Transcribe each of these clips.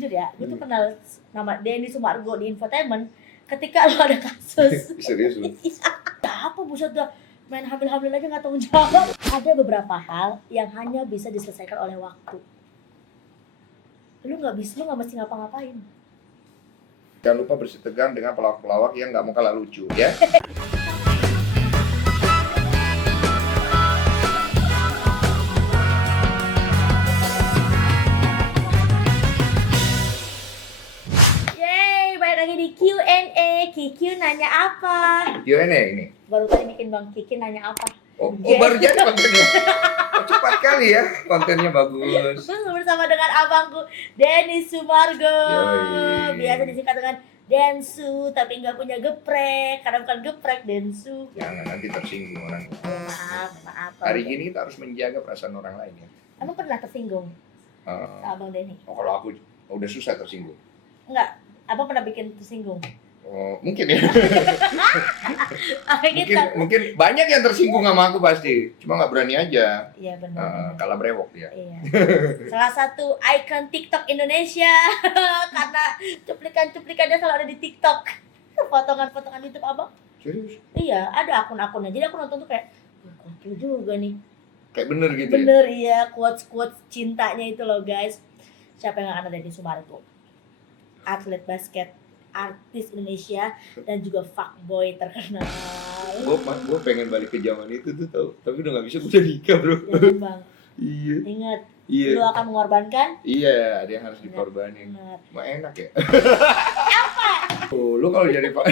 jujur ya, gue tuh kenal nama Denny Sumargo di infotainment ketika lo ada kasus. Serius lu? Apa buset dah, main hamil-hamil aja nggak tanggung jawab. Ada beberapa hal yang hanya bisa diselesaikan oleh waktu. Lu nggak mesti ngapa-ngapain. Jangan lupa bersih tegang dengan pelawak-pelawak yang nggak mau kalah lucu ya. Yeay, balik lagi di Q&A. Kiki nanya apa? Q&A ini. Baru tadi bikin Bang Kiki nanya apa? Oh, baru jadi kontennya. Oh, cepat kali ya, kontennya bagus. Bersama dengan abangku Denny Sumargo. Yoi. Biasa disingkat dengan Densu, tapi nggak punya geprek karena bukan geprek Densu. Jangan nanti tersinggung orang. Maaf. Hari ini kita harus menjaga perasaan orang lain ya. Emang pernah tersinggung Eh, sama Abang Denny? kalau aku udah susah tersinggung. Enggak, abang pernah bikin tersinggung? Oh, mungkin ya. Akhirnya kita, mungkin banyak yang tersinggung sama aku pasti. Cuma nggak berani aja. iya benar. Kalah brewok dia. Iya. Salah satu ikon TikTok Indonesia karena cuplikannya selalu ada di TikTok. Potongan-potongan YouTube abang. Serius? Iya, ada akun-akunnya. Jadi aku nonton tuh kayak, gokil juga nih. Kayak bener gitu ya? Bener iya, quotes cintanya itu loh guys. Siapa yang gak kenal Denny Sumargo? Atlet basket, artis Indonesia, dan juga fuckboy terkenal. Gue pengen balik ke zaman itu tuh tau. Tapi udah gak bisa, gue udah nikah bro. Jangan bang, Iya. ingat, Iya. lu akan mengorbankan. Iya, ada yang harus dikorbanin. Ingat. Mah enak ya. Apa? Lu kalau jadi pak.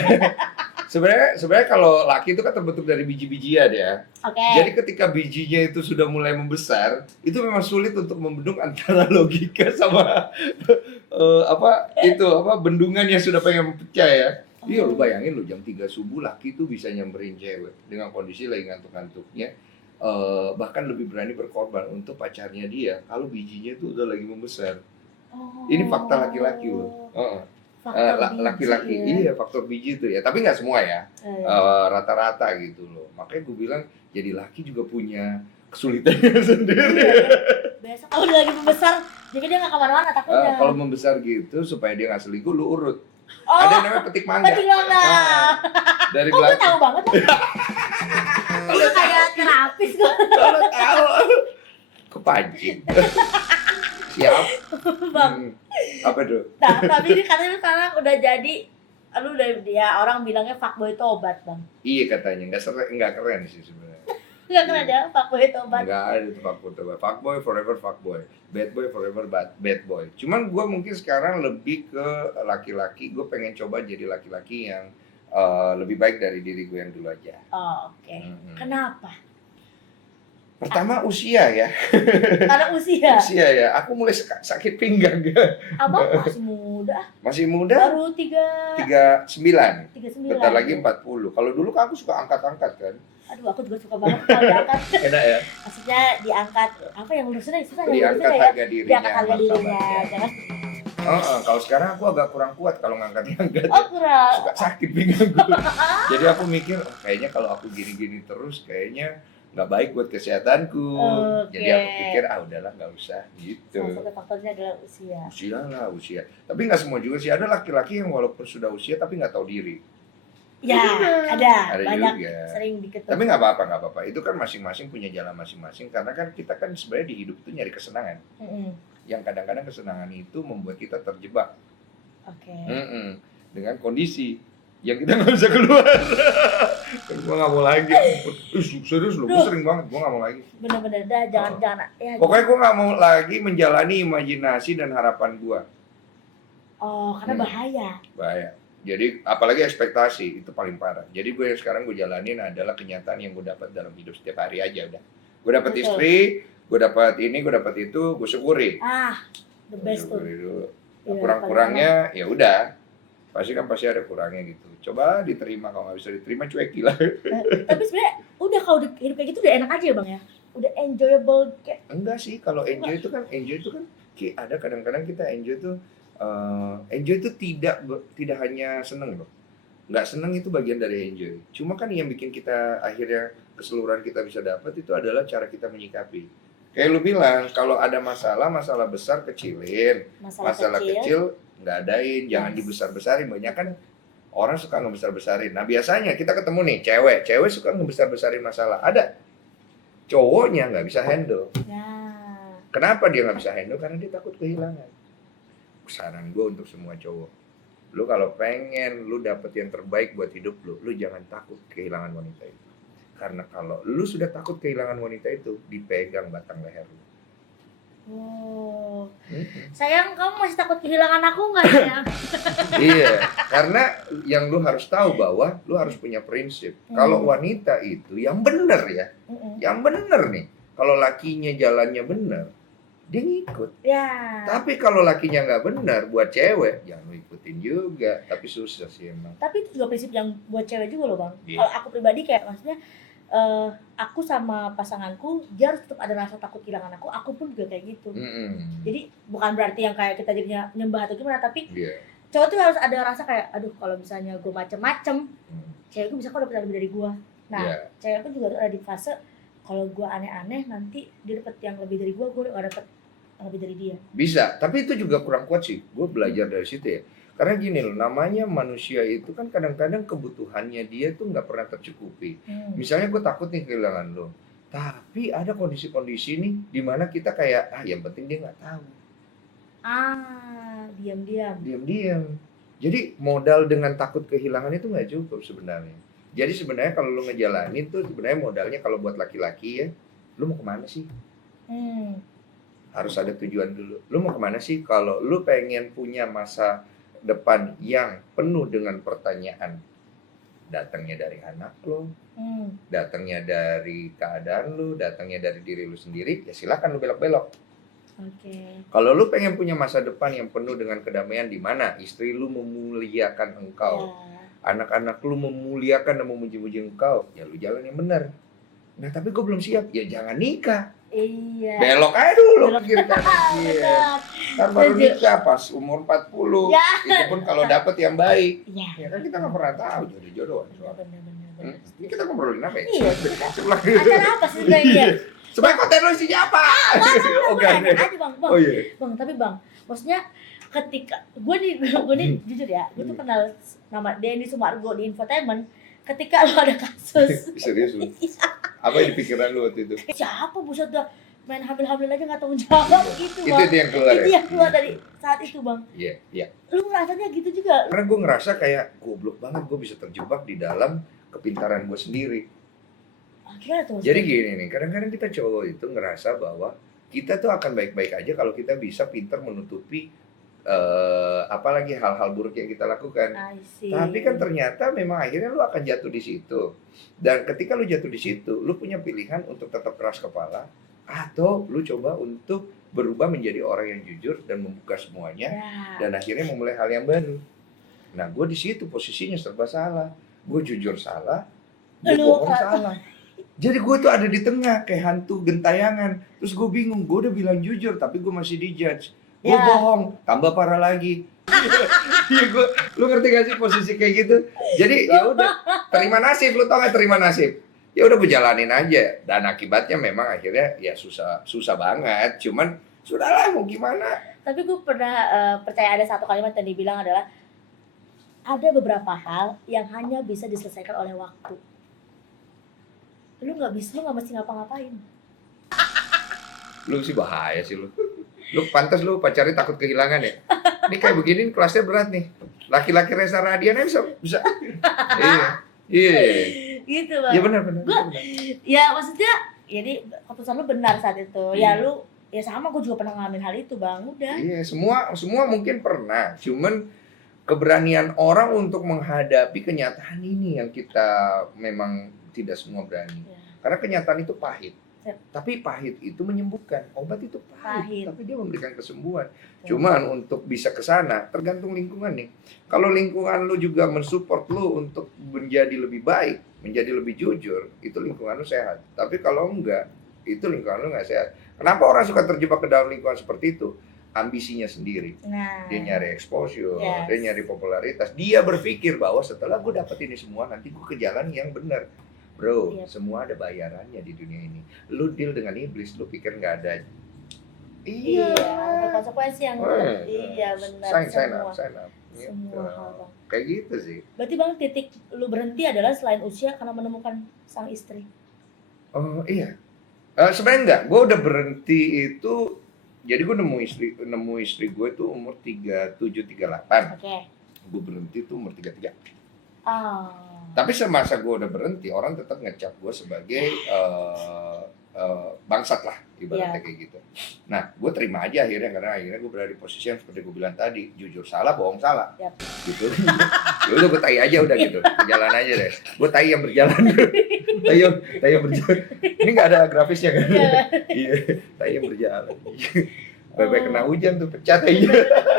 Sebenarnya kalau laki itu kan terbentuk dari biji-bijian ya. Oke. Jadi ketika bijinya itu sudah mulai membesar, itu memang sulit untuk membendung antara logika sama bendungan yang sudah pengen pecah ya. Iya, lu bayangin lu jam 3 subuh laki itu bisa nyamperin cewek dengan kondisi lagi ngantuk-ngantuknya. Bahkan lebih berani berkorban untuk pacarnya dia kalau bijinya itu udah lagi membesar. Ini fakta laki-laki loh. Laki-laki, ya. iya faktor biji itu ya. Tapi nggak semua ya, rata-rata gitu loh. Makanya gue bilang jadi laki juga punya kesulitannya sendiri. Besok kalau dia lagi membesar, jadi dia nggak kemana-mana takutnya. Kalau membesar gitu supaya dia nggak selingkuh, lu urut. Oh, Ada yang namanya petik mangga. petik mangga. Dari Kok gue belakang. tahu banget ya? Itu kayak terapis gue. Kalau tahu, kepancing. Siap. Bang. Apa tuh? Nah, tapi ini katanya sekarang udah jadi, lu udah ya orang bilangnya fuckboy tobat bang. Iya katanya, nggak keren sih sebenarnya. Nggak keren ya fuckboy tobat. Nggak ada itu fuckboy tobat. Fuckboy forever fuckboy, bad boy forever bad boy. Cuman gue mungkin sekarang lebih ke laki-laki. Gue pengen coba jadi laki-laki yang lebih baik dari diri gue yang dulu aja. Oh, oke. Kenapa? Pertama usia ya. Karena usia. Usia ya. Aku mulai sakit pinggang ya. Abang masih muda. Masih muda. Baru 39. 39. Bentar lagi 40. Kalau dulu kan aku suka angkat-angkat kan. Aduh, aku juga suka banget kalau diangkat. Enak ya. Maksudnya diangkat apa yang lurusin susah ya? Diangkat harga dirinya. Diangkat harga dirinya. Jangan. Kalau sekarang aku agak kurang kuat kalau ngangkat-ngangkat. Oh, kurang. Suka sakit pinggang gue. Jadi aku mikir, kayaknya kalau aku gini-gini terus kayaknya nggak baik buat kesehatanku. Oke. Jadi aku pikir udahlah nggak usah gitu. Salah satu faktornya adalah usia. Usia. Tapi nggak semua juga sih. Ada laki-laki yang walaupun sudah usia tapi nggak tahu diri. Ya, ada banyak juga. sering diketemu. Tapi nggak apa-apa. Itu kan masing-masing punya jalan masing-masing. Karena kan kita kan sebenarnya di hidup itu nyari kesenangan. Yang kadang-kadang kesenangan itu membuat kita terjebak. Oke. Dengan kondisi yang kita nggak bisa keluar. Gue nggak mau lagi. Serius lu, gue sering banget. Gue nggak mau lagi. Bener-bener dah, jangan. Ya, Pokoknya gue nggak mau lagi menjalani imajinasi dan harapan gue. Oh, karena bahaya. Bahaya. Jadi apalagi ekspektasi itu paling parah. Jadi gue yang sekarang gue jalanin adalah kenyataan yang gue dapat dalam hidup setiap hari aja udah. Gue dapat istri, gue dapat ini, gue dapat itu, gue syukuri. The best tuh. Dulu. Iya, Kurang-kurangnya ya udah. Pasti ada kurangnya gitu. Coba diterima, kalau nggak bisa diterima cuekin lah. Tapi sebenarnya udah kalau hidup kayak gitu udah enak aja ya bang ya. Udah enjoyable kayak. Enggak sih, kalau enjoy itu kan ada kadang-kadang kita enjoy itu tidak hanya seneng loh. Nggak seneng itu bagian dari enjoy. Cuma kan yang bikin kita akhirnya keseluruhan kita bisa dapat itu adalah cara kita menyikapi. Kayak lu bilang, kalau ada masalah besar kecilin. Masalah kecil nggak adain, jangan Yes. dibesar-besarin. Banyak kan orang suka ngebesar-besarin. Nah biasanya kita ketemu nih, cewek suka ngebesar-besarin masalah. Ada cowoknya nggak bisa handle. Nah, Kenapa dia nggak bisa handle? Karena dia takut kehilangan. Saran gue untuk semua cowok, lu kalau pengen lu dapet yang terbaik buat hidup lu jangan takut kehilangan wanita itu. Karena kalau lu sudah takut kehilangan wanita itu, dipegang batang leher lu. oh, Mm-mm. sayang kamu masih takut kehilangan aku nggak sayang? Iya, karena yang lu harus tahu bahwa lu harus punya prinsip. Kalau wanita itu yang bener ya, yang bener nih. Kalau lakinya jalannya bener, dia ngikut. Ya. Tapi kalau lakinya nggak bener, buat cewek jangan lu ikutin juga. Tapi susah sih emang. Tapi itu juga prinsip yang buat cewek juga loh bang. Iya. Kalau aku pribadi kayak maksudnya aku sama pasanganku dia harus tetap ada rasa takut kehilangan aku pun juga kayak gitu. Mm-mm. Jadi bukan berarti yang kayak kita jadinya nyembah atau gimana, tapi Iya. cowok tuh harus ada rasa kayak aduh kalau misalnya gue macem-macem Hmm. cewekku bisa kok dapet lebih dari gue. Nah Iya. cewekku juga ada di fase kalau gue aneh-aneh nanti dia dapet yang lebih dari gue gak dapet yang lebih dari dia. Bisa, tapi itu juga kurang kuat sih. Gue belajar dari situ ya. Karena gini loh, namanya manusia itu kan kadang-kadang kebutuhannya dia tuh nggak pernah tercukupi. Misalnya gue takut nih kehilangan lo, tapi ada kondisi-kondisi nih di mana kita kayak yang penting dia nggak tahu, Diam-diam. diam-diam. Jadi modal dengan takut kehilangan itu nggak cukup sebenarnya. Jadi sebenarnya kalau lo ngejalanin tuh sebenarnya modalnya kalau buat laki-laki ya, lo mau kemana sih? Harus ada tujuan dulu. Lo mau kemana sih? Kalau lo pengen punya masa depan yang penuh dengan pertanyaan, datangnya dari anak lo, datangnya dari keadaan lo, datangnya dari diri lo sendiri, ya silakan lo belok-belok. Oke. Kalau lo pengen punya masa depan yang penuh dengan kedamaian di mana istri lo memuliakan engkau, anak-anak lo memuliakan dan memuji-muji engkau, ya lo jalan yang benar. Nah tapi gue belum siap, ya jangan nikah. Iya. Belok aja dulu Belok. ke kiri kanan. Iya. Benar. Ntar baru Setuju. nikah pas umur 40. Ya. Itu pun kalau dapet yang baik. Iya. Ya kan kita nggak pernah tahu jodoh-jodohan. Benar. Ini kita ngobrolin apa ya? Iya. Sebelah. Acara apa sih sebenarnya? Supaya konten lu isinya apa? Oke. Ada aja bang. Oh iya. Bang, tapi bang, maksudnya ketika gue nih jujur ya, gue tuh kenal nama Denny Sumargo di infotainment. Ketika lo ada kasus, Serius lu? Apa yang di pikiran lu waktu itu? siapa buset dah main hamil-hamil aja nggak tanggung jawab gitu Itu bang. yang keluar Itu ya? yang keluar dari saat itu bang. Iya, iya. Lu rasanya gitu juga? Karena gue ngerasa kayak goblok banget gue bisa terjebak di dalam kepintaran gue sendiri. Gimana tuh? Jadi gini nih, kadang-kadang kita cowok itu ngerasa bahwa kita tuh akan baik-baik aja kalau kita bisa pintar menutupi apalagi hal-hal buruk yang kita lakukan. I see. Tapi kan ternyata memang akhirnya lu akan jatuh di situ. Dan ketika lu jatuh di situ, lu punya pilihan untuk tetap keras kepala atau lu coba untuk berubah menjadi orang yang jujur dan membuka semuanya Ya. dan akhirnya memulai hal yang baru. Nah, gue di situ posisinya serba salah. Gue jujur salah, gue Lu bohong kan- salah. Jadi gue tuh ada di tengah kayak hantu gentayangan. Terus gue bingung, gue udah bilang jujur tapi gue masih dijudge. Gue Ya. bohong, tambah parah lagi. Iya, lu ngerti gak sih posisi kayak gitu? Jadi ya udah, terima nasib, lu tau gak terima nasib? Ya udah gue jalanin aja. Dan akibatnya memang akhirnya ya susah banget. Cuman sudahlah mau gimana? Tapi gue pernah percaya ada satu kalimat yang dibilang adalah ada beberapa hal yang hanya bisa diselesaikan oleh waktu. Lu nggak mesti ngapa-ngapain. Lu sih bahaya sih lu. Lu pantas lu pacarnya takut kehilangan ya. Ini kayak begini kelasnya berat nih. Laki-laki Reza Radiana bisa. Iya. Iya. Gitu bang. Iya benar. Ya maksudnya, jadi keputusan lu benar saat itu. Ya lu, ya sama gue juga pernah ngalamin hal itu bang. Udah. Iya, semua mungkin pernah. Cuman keberanian orang untuk menghadapi kenyataan ini yang kita memang tidak semua berani. Ya. Karena kenyataan itu pahit. Ya. Tapi pahit itu menyembuhkan. Obat itu pahit. Pahit. Tapi dia memberikan kesembuhan. Ya. Cuman untuk bisa ke sana tergantung lingkungan nih. Kalau lingkungan lu juga mensupport lu untuk menjadi lebih baik, menjadi lebih jujur, itu lingkungan lu sehat. Tapi kalau enggak, itu lingkungan lu nggak sehat. Kenapa orang suka terjebak ke dalam lingkungan seperti itu? Ambisinya sendiri. Nah. Dia nyari exposure, Yes. dia nyari popularitas. Dia berpikir bahwa setelah gue dapet ini semua, nanti gue ke jalan yang benar. Bro, Iya. semua ada bayarannya di dunia ini. Lu deal dengan iblis, lu pikir nggak ada? Iya, ada konsekuensi yang iya benar Sign semua. up, sign up. Gitu. Semua hal, Bang. Kayak gitu sih. Berarti Bang titik lu berhenti adalah selain usia karena menemukan sang istri. Oh iya. Sebenarnya enggak, gue udah berhenti itu. Jadi gue nemu istri gue itu umur 37, 38. Oke. Gue berhenti tuh umur 33. Ah. Tapi semasa gue udah berhenti, orang tetap ngecap gue sebagai bangsat lah, ibaratnya kayak gitu. Nah, gue terima aja akhirnya, karena akhirnya gue berada di posisi yang seperti gue bilang tadi, jujur salah, bohong salah. Yap. Gitu. Ya udah gue tai aja udah gitu, jalan aja deh. Gue tai yang berjalan. tai yang berjalan. Ini nggak ada grafisnya kan? Iya, tai yang berjalan. Bebek kena hujan tuh pecat aja.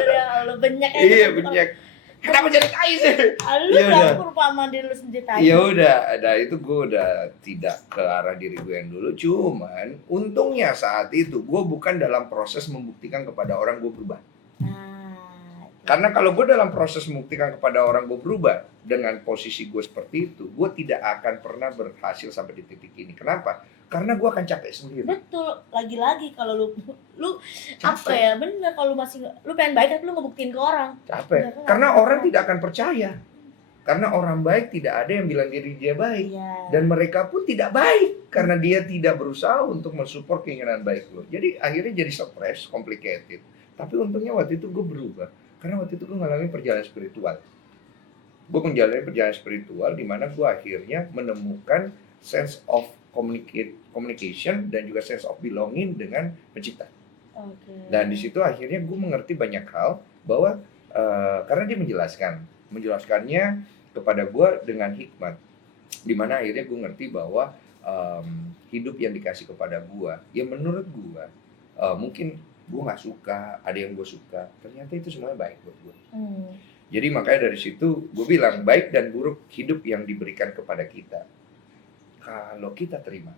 Ya Allah, banyak ya. Iya, banyak. Kenapa jadi tai sih? Lu Ya udah. perumpamaan diri lu sendiri tadi. Ya udah, nah itu gue udah tidak ke arah diri gue yang dulu. Cuman untungnya saat itu gue bukan dalam proses membuktikan kepada orang gue berubah. Nah, Karena kalau gue dalam proses membuktikan kepada orang gue berubah dengan posisi gue seperti itu, gue tidak akan pernah berhasil sampai di titik ini. Kenapa? Karena gue akan capek sendiri. betul, lagi-lagi kalau lu apa Capek. ya, bener kalau lu masih lu pengen baik tapi lu ngebuktiin ke orang. Capek. Iya, kan? Karena orang tidak akan percaya. Karena orang baik tidak ada yang bilang diri dia baik. Iya. Dan mereka pun tidak baik karena dia tidak berusaha untuk mensupport keinginan baik lo. Jadi akhirnya jadi stres, complicated. Tapi untungnya waktu itu gue berubah. Karena waktu itu gue ngalamin perjalanan spiritual. Gue menjalani perjalanan spiritual di mana gue akhirnya menemukan sense of communication dan juga sense of belonging dengan pencipta. Oke. Dan di situ akhirnya gue mengerti banyak hal bahwa karena dia menjelaskannya kepada gue dengan hikmat, dimana akhirnya gue ngerti bahwa hidup yang dikasih kepada gue, ya menurut gue mungkin gue nggak suka, ada yang gue suka, ternyata itu semuanya baik buat gue. Jadi makanya dari situ gue bilang baik dan buruk hidup yang diberikan kepada kita, kalau kita terima,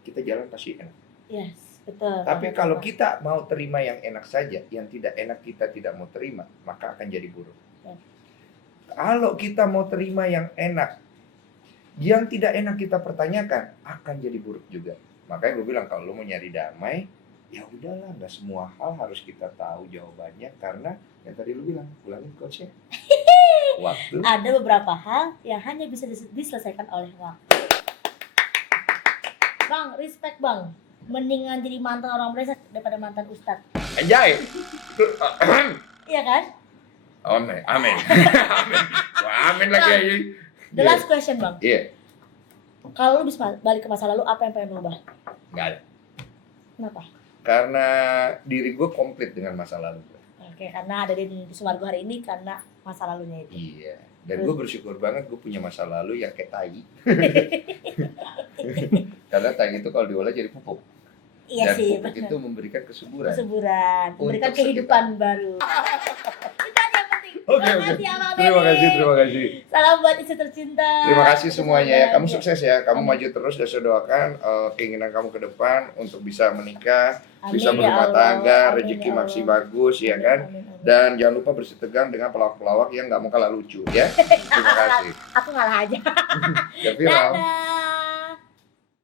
kita jalan pasti enak. Yes, betul. Tapi kalau kita mau terima yang enak saja, yang tidak enak kita tidak mau terima, maka akan jadi buruk. Ya. Kalau kita mau terima yang enak, yang tidak enak kita pertanyakan, akan jadi buruk juga. Makanya gue bilang kalau lo mau nyari damai, ya udahlah, nggak semua hal harus kita tahu jawabannya, karena yang tadi lo bilang, ulangin coachnya. Waktu. Ada beberapa hal yang hanya bisa diselesaikan oleh waktu. Bang, respect Bang. Mendingan jadi mantan orang brengsek daripada mantan ustad. Anjay. Iya kan? Amin. Amin. Amin. Wah, amin lagi aja. The last question Bang. Iya. Kalau lu bisa balik ke masa lalu, apa yang pengen lu ubah? Nggak ada. Kenapa? Karena diri gue komplit dengan masa lalu gue. Oke, karena ada di Sumargo hari ini karena masa lalunya itu. Iya. Dan gue bersyukur banget gue punya masa lalu yang kayak tai. Karena tai itu kalau diolah jadi pupuk. Iya Dan sih, pupuk itu memberikan kesuburan. kesuburan, memberikan Untuk kehidupan baru. Itu aja yang penting. Oke, Terima oke. kasih Abang Terima Benny. kasih, terima kasih. Salam buat istri tercinta. Terima kasih semuanya ya. Kamu sukses ya. Kamu Amin. maju terus dan saya doakan keinginan kamu ke depan untuk bisa menikah, Amin, bisa ya berumah Allah. tangga, Amin, rezeki ya masih Allah. bagus ya kan. Amin, amin. Dan jangan lupa bersih tegang dengan pelawak-pelawak yang nggak mau kalah lucu ya. Terima kasih. Aku ngalah aja. Dan viral. Dadah.